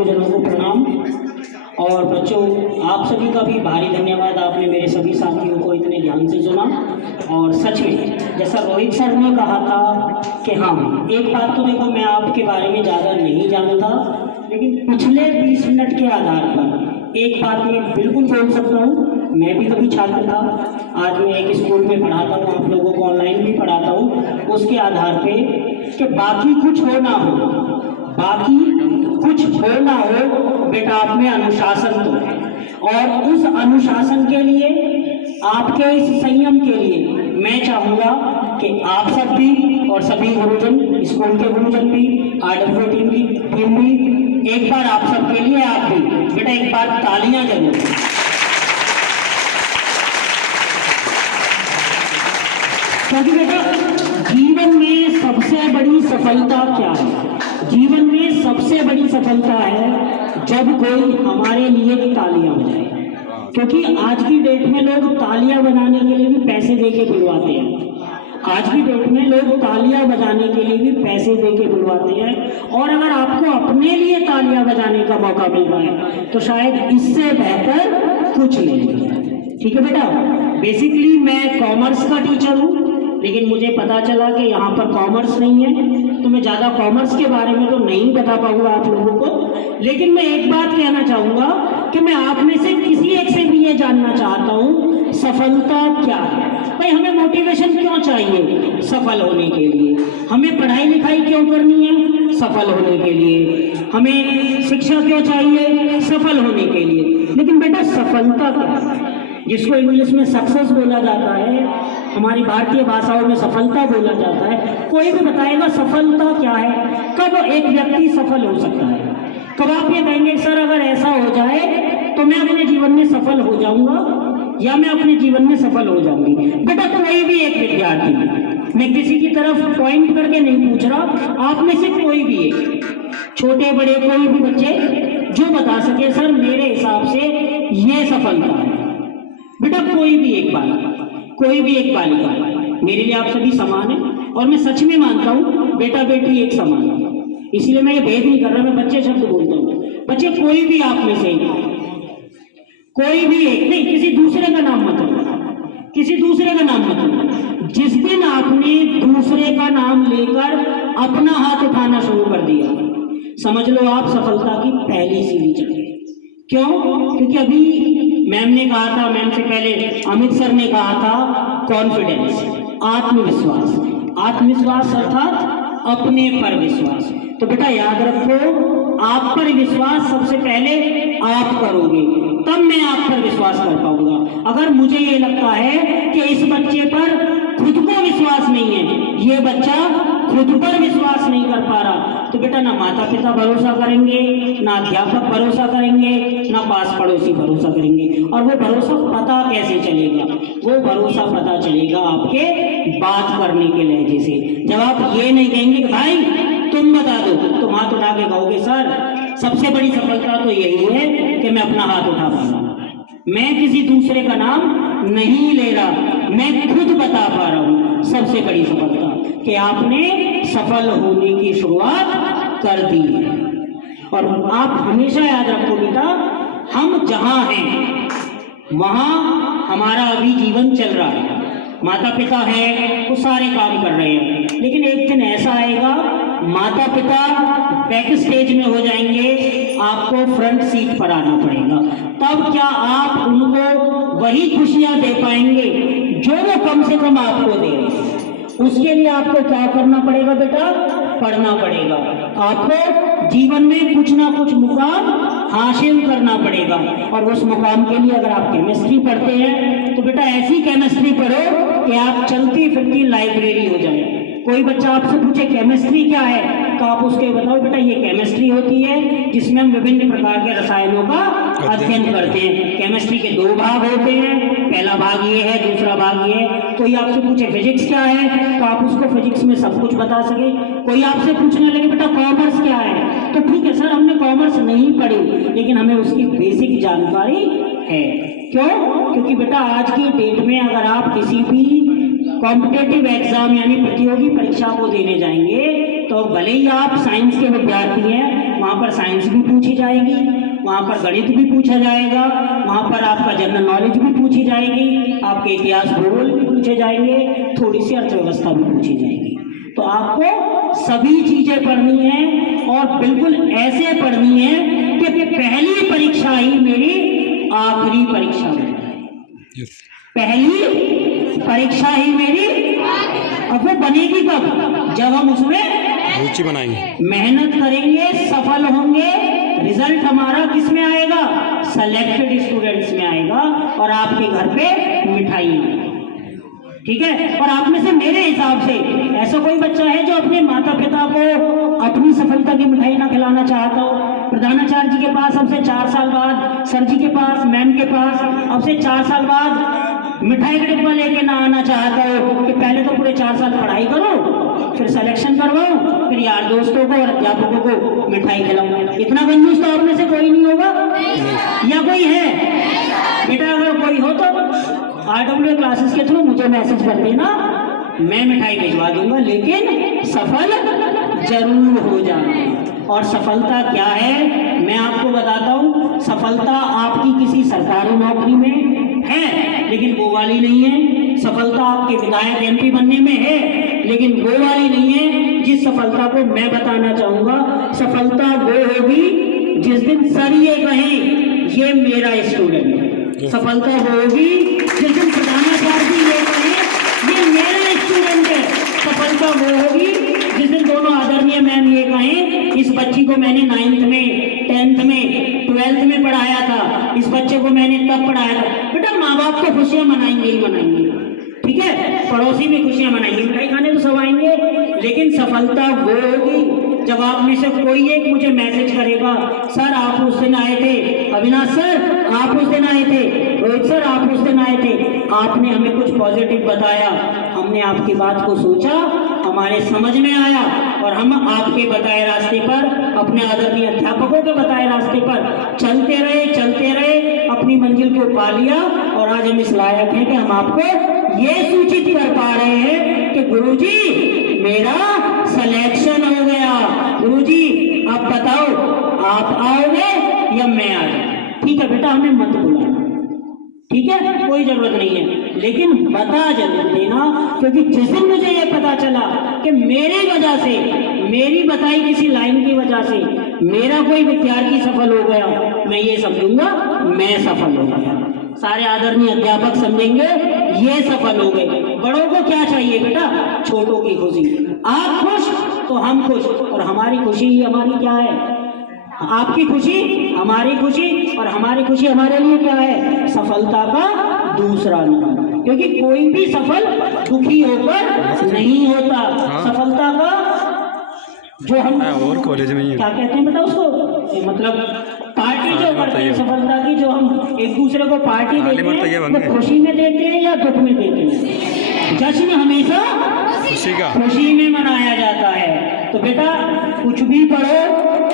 गुरुजनों को प्रणाम। और बच्चों, आप सभी का भी भारी धन्यवाद, आपने मेरे सभी साथियों को इतने ध्यान से सुना। और सच में जैसा रोहित सर ने कहा था कि हाँ, एक बात तो देखो, मैं आपके बारे में ज़्यादा नहीं जानता, लेकिन पिछले 20 मिनट के आधार पर एक बात मैं बिल्कुल बोल सकता हूँ। मैं भी कभी छात्र था, आज मैं एक स्कूल में पढ़ाता हूँ, आप लोगों को ऑनलाइन भी पढ़ाता हूँ। उसके आधार पे कि बाकी कुछ हो ना हो, बाकी कुछ हो ना हो, बेटा आप में अनुशासन तो है। और उस अनुशासन के लिए, आपके इस संयम के लिए मैं चाहूँगा कि आप सब भी और सभी गुरुजन, स्कूल के गुरुजन भी, आरडब्ल्यू टीम भी, एक बार आप सब के लिए आप भी बेटा एक बार तालियां जरूर। क्योंकि बेटा जीवन में सबसे बड़ी सफलता क्या है? जीवन में सबसे बड़ी सफलता है जब कोई हमारे लिए तालियां बजाए। क्योंकि आज की डेट में लोग तालियां बजाने के लिए भी पैसे दे के बुलवाते हैं। आज की डेट में लोग तालियां बजाने के लिए भी पैसे दे के बुलवाते हैं। और अगर आपको अपने लिए तालियां बजाने का मौका मिल रहा है तो शायद इससे बेहतर कुछ नहीं। ठीक है बेटा, बेसिकली मैं कॉमर्स का टीचर हूँ, लेकिन मुझे पता चला कि यहाँ पर कॉमर्स नहीं है, तो मैं ज़्यादा कॉमर्स के बारे में तो नहीं बता पाऊंगा आप लोगों को। लेकिन मैं एक बात कहना चाहूँगा कि मैं आप में से किसी एक से भी ये जानना चाहता हूँ, सफलता क्या है? भाई हमें मोटिवेशन क्यों चाहिए सफल होने के लिए? हमें पढ़ाई लिखाई क्यों करनी है सफल होने के लिए? हमें शिक्षा क्यों चाहिए सफल होने के लिए? लेकिन बेटा सफलता क्या है? जिसको इंग्लिश में सक्सेस बोला जाता है, हमारी भारतीय भाषाओं में सफलता बोला जाता है। कोई भी बताएगा सफलता क्या है? कब एक व्यक्ति सफल हो सकता है? कब आप ये कहेंगे सर अगर ऐसा हो जाए तो मैं अपने जीवन में सफल हो जाऊंगा या मैं अपने जीवन में सफल हो जाऊंगी? बेटा कोई भी एक विद्यार्थी, मैं किसी की तरफ पॉइंट करके नहीं पूछ रहा, आप में से कोई भी एक, छोटे बड़े कोई भी बच्चे जो बता सके सर मेरे हिसाब से ये सफलता है। बेटा कोई भी एक बालिका, मेरे लिए आप सभी समान हैं। और मैं सच में मानता हूँ बेटा बेटी एक समान है, इसलिए मैं ये भेद नहीं कर रहा, मैं बच्चे शब्द बोलता हूँ। बच्चे कोई भी आप में से कोई भी एक नहीं, किसी दूसरे का नाम मत लो, किसी दूसरे का नाम मत लो। जिस दिन आपने दूसरे का नाम लेकर अपना हाथ उठाना शुरू कर दिया, समझ लो आप सफलता की पहली सीढ़ी चढ़ गए। क्यों? क्योंकि अभी मैम ने कहा था, मैम से पहले अमित सर ने कहा था कॉन्फिडेंस, आत्मविश्वास। आत्मविश्वास अर्थात अपने पर विश्वास। तो बेटा याद रखो, आप पर विश्वास सबसे पहले आप करोगे, तब मैं आप पर विश्वास कर पाऊंगा। अगर मुझे ये लगता है कि इस बच्चे पर खुद को विश्वास नहीं है, ये बच्चा खुद पर विश्वास नहीं कर पा रहा, तो बेटा ना माता पिता भरोसा करेंगे, ना अध्यापक भरोसा करेंगे, ना पास पड़ोसी भरोसा करेंगे। और वो भरोसा पता कैसे चलेगा? वो भरोसा पता चलेगा आपके बात करने के लहजे से। जब आप ये नहीं कहेंगे कि भाई तुम बता दो, तुम हाथ उठा के कहोगे सर सबसे बड़ी सफलता तो यही है कि मैं अपना हाथ उठा पा रहा हूँ, मैं किसी दूसरे का नाम नहीं ले रहा, मैं खुद बता पा रहा हूँ। सबसे बड़ी सफलता कि आपने सफल होने की शुरुआत कर दी है। और आप हमेशा याद रखो बेटा, हम जहाँ हैं वहाँ हमारा अभी जीवन चल रहा है। माता पिता है वो सारे काम कर रहे हैं, लेकिन एक दिन ऐसा आएगा माता पिता बैक स्टेज में हो जाएंगे, आपको फ्रंट सीट पर आना पड़ेगा। तब क्या आप उनको वही खुशियां दे पाएंगे जो वो कम से कम आपको दे? उसके लिए आपको क्या करना पड़ेगा बेटा? पढ़ना पड़ेगा। आपको जीवन में कुछ ना कुछ मुकाम हासिल करना पड़ेगा। और उस मुकाम के लिए अगर आप केमिस्ट्री पढ़ते हैं तो बेटा ऐसी केमिस्ट्री पढ़ो कि आप चलती फिरती लाइब्रेरी हो जाए। कोई बच्चा आपसे पूछे केमिस्ट्री क्या है, तो आप उसके बताओ बेटा ये केमिस्ट्री होती है जिसमें हम विभिन्न प्रकार के रसायनों का अध्ययन करते हैं। केमिस्ट्री के 2 भाग होते हैं, पहला भाग ये है, दूसरा भाग ये है। कोई आपसे पूछे फिजिक्स क्या है, तो आप उसको फिजिक्स में सब कुछ बता सके। कोई आपसे पूछने लगे बेटा कॉमर्स क्या है, तो ठीक है सर हमने कॉमर्स नहीं पढ़ी, लेकिन हमें उसकी बेसिक जानकारी है। क्यों? क्योंकि बेटा आज की डेट में अगर आप किसी भी कॉम्पिटेटिव एग्जाम यानी प्रतियोगी परीक्षा को देने जाएंगे तो भले ही आप साइंस के विद्यार्थी हैं, वहाँ पर साइंस भी पूछी जाएगी, वहाँ पर गणित भी पूछा जाएगा, वहाँ पर आपका जनरल नॉलेज भी पूछी जाएगी, आपके इतिहास भूगोल भी पूछे जाएंगे, थोड़ी सी अर्थव्यवस्था भी पूछी जाएगी। तो आपको सभी चीज़ें पढ़नी है और बिल्कुल ऐसे पढ़नी है कि पहली परीक्षा ही मेरी आखिरी परीक्षा बन जाए। पहली परीक्षा ही मेरी, अब वो बनेगी कब? जब हम उसमें रुचि बनाएंगे, मेहनत करेंगे, सफल होंगे, रिजल्ट हमारा किस में आएगा? सेलेक्टेड स्टूडेंट्स में आएगा और आपके घर पे मिठाई आएगी। ठीक है। और आप में से मेरे हिसाब से ऐसा कोई बच्चा है जो अपने माता पिता को अपनी सफलता की मिठाई ना खिलाना चाहता हो? प्रधानाचार्य जी के पास अब से 4 साल बाद, सर जी के पास, मैम के पास अब से 4 साल बाद मिठाई का डिब्बा लेके ना आना चाहता हो कि पहले तो पूरे 4 साल पढ़ाई करो, फिर सिलेक्शन करवाओ, फिर यार दोस्तों को और अध्यापकों को मिठाई खिलाओ। इतना कंजूस तो आप में से कोई नहीं होगा, या कोई है? बेटा अगर कोई हो तो RW क्लासेस के थ्रू मुझे मैसेज कर देना, मैं मिठाई भिजवा दूंगा, लेकिन सफल जरूर हो जाना। और सफलता क्या है मैं आपको बताता हूँ। सफलता आपकी किसी सरकारी नौकरी में है लेकिन वो वाली नहीं है। सफलता आपके विधायक MP बनने में है लेकिन वो वाली नहीं है जिस सफलता को मैं बताना चाहूँगा। सफलता वो होगी जिस दिन सर ये कहें ये मेरा स्टूडेंट है। सफलता वो होगी जिस दिन प्रधानाचार्य जी ये कहें ये मेरा स्टूडेंट है। सफलता वो होगी जिस दिन दोनों आदरणीय मैम ये कहें इस बच्ची को मैंने 9th में, 10th में, 12th में पढ़ाया था, इस बच्चे को मैंने तब पढ़ाया था। बेटा माँ बाप तो खुशियाँ मनाएंगे ही मनाएंगे, ठीक है, पड़ोसी भी खुशियाँ मनाएंगे, मिठाई खाने तो सब आएंगे, लेकिन सफलता वो होगी जब आप में से कोई एक मुझे मैसेज करेगा, सर आप उस दिन आए थे, अविनाश सर आप उस दिन आए थे, रोहित सर आप उस दिन आए थे, आपने हमें कुछ पॉजिटिव बताया, हमने आपकी बात को सोचा, हमारे समझ में आया और हम आपके बताए रास्ते पर, अपने आदरणीय अध्यापकों के बताए रास्ते पर चलते रहे, अपनी मंजिल को पा लिया और आज हम इस लायक हैं कि हम आपको ये सूचित कर पा रहे हैं कि गुरुजी मेरा सिलेक्शन हो गया। गुरुजी अब बताओ आप आओगे या मैं आ जाऊं? ठीक है बेटा हमें मत बुलाना, ठीक है, कोई जरूरत नहीं है, लेकिन बता जरूर देना, क्योंकि जिस दिन मुझे ये पता चला कि मेरी वजह से, मेरी बताई किसी लाइन की वजह से मेरा कोई विद्यार्थी सफल हो गया, मैं ये समझूंगा मैं सफल हो गया। सारे आदरणीय अध्यापक समझेंगे ये सफल हो गए। बड़ों को क्या चाहिए बेटा? छोटों की खुशी। आप खुश तो हम खुश, और हमारी खुशी ही हमारी क्या है? आपकी खुशी हमारी खुशी, और हमारी खुशी हमारे लिए क्या है? सफलता का दूसरा नाम। क्योंकि कोई भी सफल दुखी होकर नहीं होता। सफलता का जो हम और कॉलेज में क्या कहते हैं बेटा उसको, मतलब पार्टी जो करते हैं सफलता की, जो हम एक दूसरे को पार्टी देते हैं, तो खुशी में देते हैं या दुख में देते हैं? जश्न हमेशा खुशी में मनाया जाता है। तो बेटा कुछ भी पढ़ो,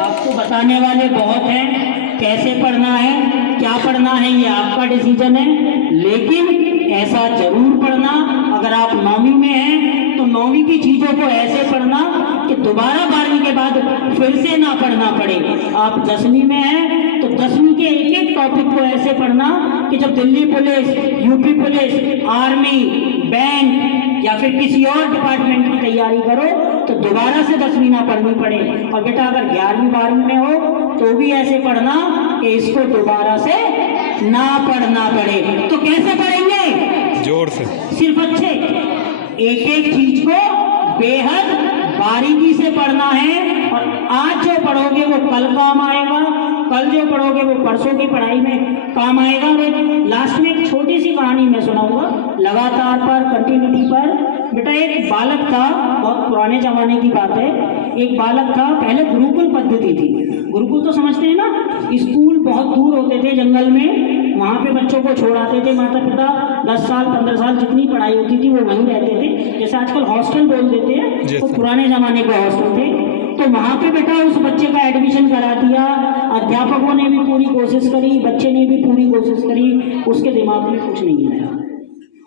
आपको बताने वाले बहुत हैं, कैसे पढ़ना है, क्या पढ़ना है ये आपका डिसीजन है, लेकिन ऐसा जरूर पढ़ना। अगर आप 9वीं में हैं तो 9वीं की चीजों को ऐसे पढ़ना कि दोबारा 12वीं के बाद फिर से ना पढ़ना पड़े। आप 10वीं में हैं तो 10वीं के एक एक टॉपिक को ऐसे पढ़ना कि जब Delhi police, UP police, army, bank या फिर किसी और डिपार्टमेंट की तैयारी करो तो दोबारा से 10वीं ना पढ़नी पड़े। और बेटा अगर 11वीं 12वीं में हो तो भी ऐसे पढ़ना कि इसको दोबारा से ना पढ़ना पड़े। तो कैसे पढ़ेंगे? जोर से, सिर्फ अच्छे एक एक चीज को बेहद बारीकी से पढ़ना है। और आज जो पढ़ोगे वो कल काम आएगा, कल जो पढ़ोगे वो परसों की पढ़ाई में काम आएगा। और लास्ट में एक छोटी सी कहानी मैं सुनाऊंगा लगातार पर, कंटिन्यूटी पर। बेटा एक बालक था, बहुत पुराने जमाने की बात है, एक बालक था, पहले गुरुकुल पद्धति थी। गुरुकुल तो समझते हैं ना, स्कूल बहुत दूर होते थे जंगल में, वहाँ पे बच्चों को छोड़ाते थे माता पिता, 10 साल 15 साल जितनी पढ़ाई होती थी वो वहीं रहते थे। जैसे आजकल हॉस्टल बोल देते हैं, तो पुराने जमाने के हॉस्टल थे। तो वहाँ पे बेटा उस बच्चे का एडमिशन करा दिया। अध्यापकों ने भी पूरी कोशिश करी, बच्चे ने भी पूरी कोशिश करी, उसके दिमाग में कुछ नहीं आया,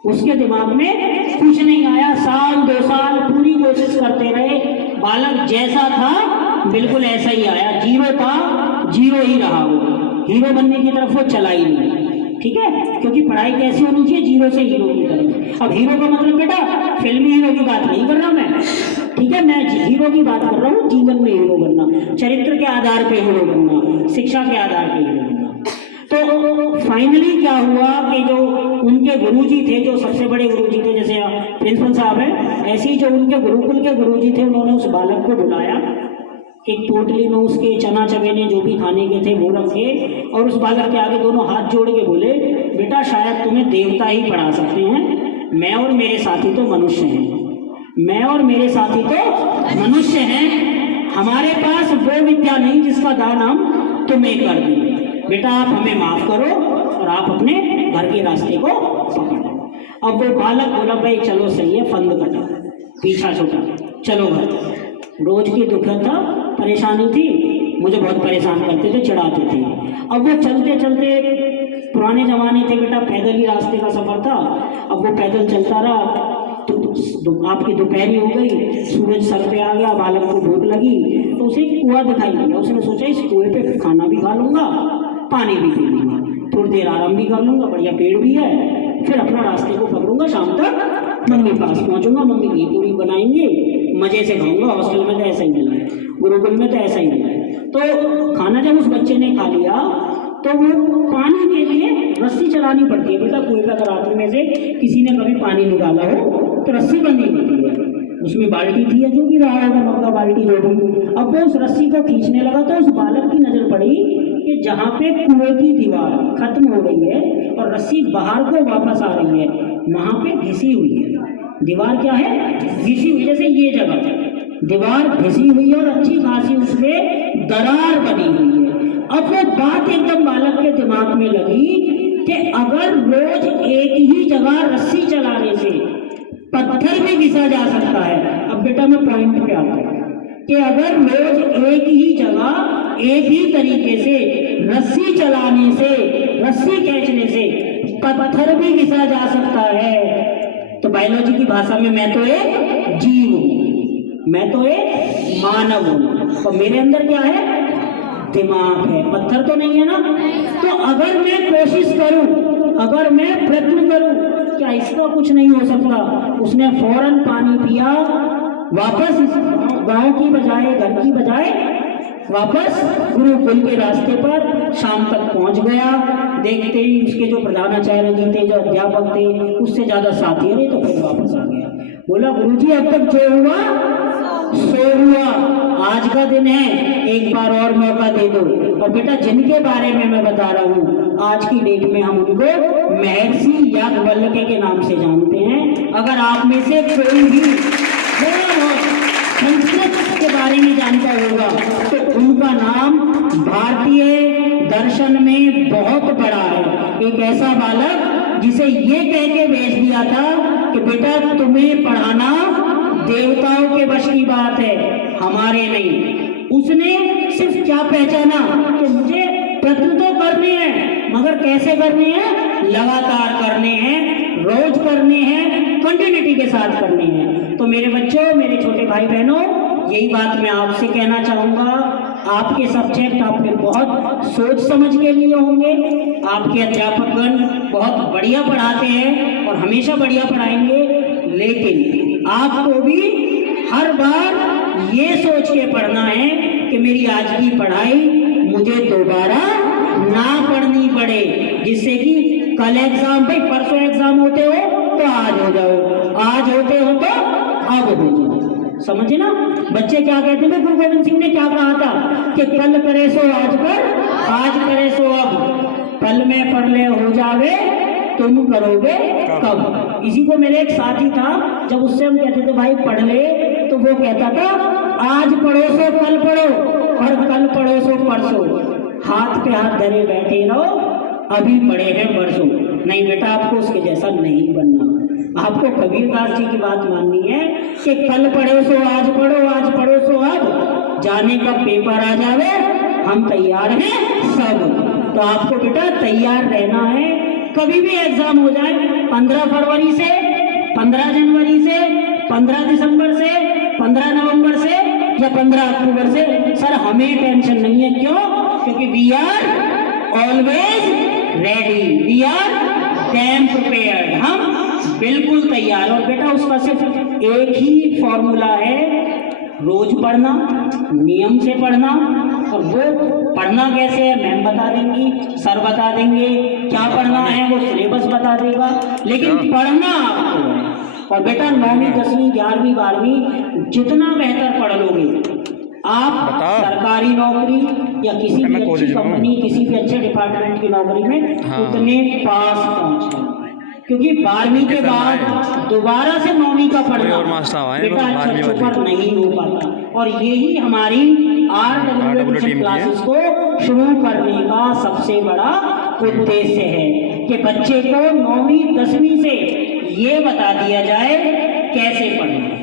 उसके दिमाग में कुछ नहीं आया। साल 2 साल पूरी कोशिश करते रहे, बालक जैसा था बिल्कुल ऐसा ही आया, जीरो था जीरो ही रहा वो, हीरो बनने की तरफ वो चला ही नहीं। ठीक है, क्योंकि पढ़ाई कैसी होनी चाहिए, जीरो से हीरो की तरफ। अब हीरो का मतलब बेटा फिल्मी हीरो की बात नहीं कर रहा मैं, ठीक है, मैं हीरो की बात कर रहा हूँ, जीवन में हीरो बनना, चरित्र के आधार पे हीरो बनना, शिक्षा के आधार पे हीरो बनना। तो फाइनली क्या हुआ कि जो उनके गुरुजी थे, जो सबसे बड़े गुरुजी थे, जैसे प्रिंसिपल साहब हैं, ऐसे ही जो उनके गुरुकुल के गुरुजी थे, उन्होंने उस बालक को बुलाया, एक पोटली में उसके चना चबेने जो भी खाने के थे वो रखे, और उस बालक के आगे दोनों हाथ जोड़ के बोले, बेटा शायद तुम्हें देवता ही पढ़ा सकते हैं, मैं और मेरे साथी तो मनुष्य हैं, मैं और मेरे साथी तो मनुष्य हैं, हमारे पास वो विद्या नहीं जिसका दान हम तुम्हें कर दें, बेटा आप हमें माफ करो और आप अपने घर के रास्ते को पकड़ो। अब वो बालक बोला, भाई चलो सही है, फंद कटा, पीछा छूटा, चलो घर। रोज की दुखद था, परेशानी थी, मुझे बहुत परेशान करते थे, चिढ़ाते थे। अब वो चलते चलते, पुराने जमाने थे बेटा, पैदल ही रास्ते का सफर था, अब वो पैदल चलता रहा, तो आपकी दोपहरी हो गई, सूरज सर पे आ गया, बालक को भूख लगी, तो उसे एक कुआं दिखाई दिया, उसने सोचा इस कुएं पे खाना भी खा लूंगा, पानी भी पी लूंगा, थोड़ी देर आराम भी कर लूंगा, बढ़िया पेड़ भी है, फिर अपना रास्ते को पकड़ूंगा, शाम तक मम्मी पास पहुंचूंगा, मम्मी घी पूरी बनाएंगे, मजे से खाऊंगा, हॉस्टल में तो ऐसा ही मिला है, गुरुकुल में तो ऐसा ही मिला है। तो खाना जब उस बच्चे ने खा लिया, तो वो पानी के लिए रस्सी चलानी पड़ती है बेटा, कुएं का रात्रि में से किसी ने कभी पानी निकाला हो तो रस्सी बंधी होती है, उसमें बाल्टी थी या जो भी रहा होगा, मग्गा बाल्टी जो भी। अब वो उस रस्सी को खींचने लगा तो उस बालक की नजर पड़ी कि जहाँ पे कुएं की दीवार खत्म हो रही है और रस्सी बाहर को वापस आ रही है, वहां पे घिसी हुई है दीवार, क्या है, घिसी हुई, जैसे ये जगह दीवार घिसी हुई है और अच्छी खासी उसमें दरार बनी हुई है। अब वो बात एकदम बालक के दिमाग में लगी कि अगर रोज एक ही जगह रस्सी चलाने से पत्थर भी घिसा जा सकता है। अब बेटा मैं पॉइंट पे आता हूँ कि अगर रोज एक ही जगह एक ही तरीके से रस्सी चलाने से, रस्सी खींचने से पत्थर भी घिसा जा सकता है, तो बायोलॉजी की भाषा में मैं तो एक जीव हूँ, मैं तो एक मानव हूँ, और मेरे अंदर क्या है, दिमाग है, पत्थर तो नहीं है ना। तो अगर मैं कोशिश करूं, अगर मैं प्रयत्न करूं, क्या इसका कुछ नहीं हो सकता। उसने फौरन पानी पिया, वापस गांव की बजाय, घर की बजाय वापस गुरुकुल के रास्ते पर शाम तक पहुंच गया। देखते ही उसके जो प्रधानाचार्य जी थे, जो अध्यापक थे, उससे ज्यादा साथी रहे, तो फिर वापस आ गया। बोला गुरुजी अब तक जो हुआ सो हुआ, आज का दिन है, एक बार और मौका दे दो। और बेटा जिनके बारे में मैं बता रहा हूँ, आज की डेट में हम उनको महर्षि याज्ञवल्क्य के नाम से जानते हैं। अगर आप में से कोई भी संस्कृत के बारे में जानता होगा तो उनका नाम भारतीय दर्शन में बहुत बड़ा है। एक ऐसा बालक जिसे ये कह के भेज दिया था कि बेटा तुम्हें पढ़ाना देवताओं के वश की बात है, हमारे नहीं। उसने सिर्फ क्या पहचाना कि मुझे प्रयत्न तो करने हैं, मगर कैसे करने हैं, लगातार करने हैं, रोज करने हैं, कंटिन्यूटी के साथ करने हैं। तो मेरे बच्चों, मेरे छोटे भाई बहनों, यही बात मैं आपसे कहना चाहूँगा। आपके सब्जेक्ट आपने बहुत सोच समझ के लिए होंगे, आपके अध्यापकगण बहुत बढ़िया पढ़ाते हैं और हमेशा बढ़िया पढ़ाएंगे, लेकिन आपको भी हर बार ये सोच के पढ़ना है कि मेरी आज की पढ़ाई मुझे दोबारा ना पढ़नी पड़े, जिससे कि कल एग्जाम, भाई परसों एग्जाम होते हो तो आज हो जाओ, आज होते हो तो अब हो जाओ। समझे ना। बच्चे क्या कहते थे, गुरु गोविंद सिंह ने क्या कहा था कि कल करे सो आज कर, आज करे सो अब, कल में पढ़ ले हो जावे, तुम करोगे कब। इसी को मेरे एक साथी था, जब उससे हम कहते थे भाई पढ़ ले, तो वो कहता था आज पढ़ो सो कल पढ़ो, और कल पढ़ो सो परसों, हाथ पे हाथ धरे बैठे रहो, अभी पढ़े हैं परसों। नहीं बेटा, आपको उसके जैसा नहीं बनना। आपको कबीरदास जी की बात माननी है कि कल पढ़ो सो आज पढ़ो, आज पढ़ो सो अब, जाने का पेपर आ जावे, हम तैयार हैं सब। तो आपको बेटा तैयार रहना है, कभी भी एग्जाम हो जाए, 15 फरवरी से, 15 जनवरी से, 15 दिसंबर से, 15 नवंबर से या 15 अक्टूबर से? सर हमें टेंशन नहीं है। क्यों? क्योंकि we are always ready, we are damn prepared, हम बिल्कुल तैयार। और बेटा उसका सिर्फ एक ही फॉर्मूला है, रोज पढ़ना, नियम से पढ़ना। और वो पढ़ना कैसे है मैम बता देंगी, सर बता देंगे, क्या पढ़ना है वो सिलेबस बता देगा, लेकिन पढ़ना आपको है। और बेटा 9वीं 10वीं 11वीं 12वीं जितना बेहतर पढ़ लोगे आप सरकारी नौकरी या किसी भी अच्छी कंपनी, किसी भी अच्छे डिपार्टमेंट की नौकरी में उतने पास पहुंच जाओ। क्योंकि 12वीं के बाद दोबारा से 9वीं का पढ़ना बेटा अच्छा चुपर नहीं हो पाता। और यही हमारी RWA क्लासेस को शुरू करने का सबसे बड़ा उद्देश्य है कि बच्चे को 9वीं 10वीं से ये बता दिया जाए कैसे पढ़ना है,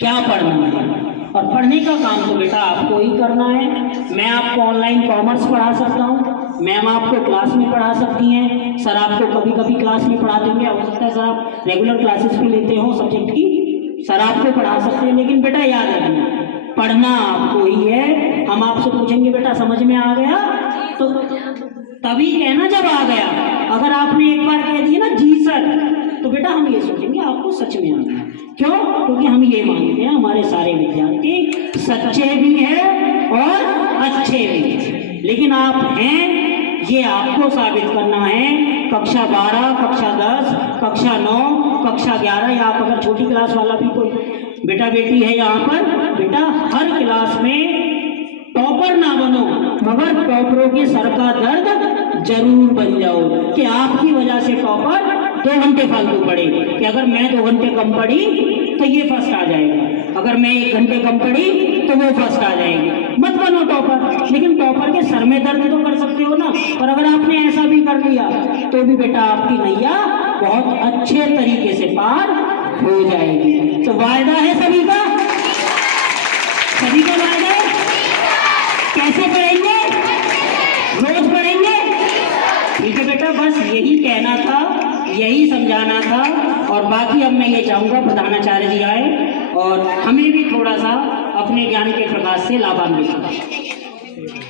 क्या पढ़ना है। और पढ़ने का काम तो बेटा आपको ही करना है। मैं आपको ऑनलाइन कॉमर्स पढ़ा सकता हूँ, मैम आपको क्लास में पढ़ा सकती हैं, सर आपको कभी कभी क्लास में पढ़ा देंगे, हो सकता है सर आप रेगुलर क्लासेस भी लेते हो सब्जेक्ट की, सर आपको पढ़ा सकते हैं। लेकिन बेटा याद रखना पढ़ना आपको ही है। हम आपसे पूछेंगे बेटा समझ में आ गया, तो तभी कहना जब आ गया। अगर आपने एक बार कह दिया ना जी सर, तो बेटा हम ये सोचेंगे आपको सच में आ गया। क्यों? क्योंकि हम ये मानते हैं हमारे सारे विद्यार्थी सच्चे भी हैं और अच्छे भी हैं। लेकिन आप हैं ये आपको साबित करना है। कक्षा 12, कक्षा 10, कक्षा 9, कक्षा 11 या आप अगर छोटी क्लास वाला भी कोई बेटा बेटी है यहाँ पर, बेटा हर क्लास में टॉपर ना बनो मगर टॉपरों के सर का दर्द जरूर बन जाओ कि आपकी वजह से टॉपर 2 घंटे फालतू पढ़े, कि अगर मैं 2 घंटे कम पढ़ी तो ये फर्स्ट आ जाएगा, अगर मैं 1 घंटे कम पढ़ी तो वो फर्स्ट आ जाएगी। मत बनो टॉपर, लेकिन टॉपर के सर में दर्द तो कर सकते हो ना। और अगर आपने ऐसा भी कर लिया तो भी बेटा आपकी नैया बहुत अच्छे तरीके से पार हो जाएगी। तो वायदा है सभी का, सभी का वायदा है। कैसे पढ़ेंगे? रोज पढ़ेंगे। ठीक है बेटा, बस यही कहना था, यही समझाना था। और बाकी अब मैं ये चाहूँगा प्रधानाचार्य जी आए और हमें भी थोड़ा सा अपने ज्ञान के प्रकाश से लाभान्वित करें।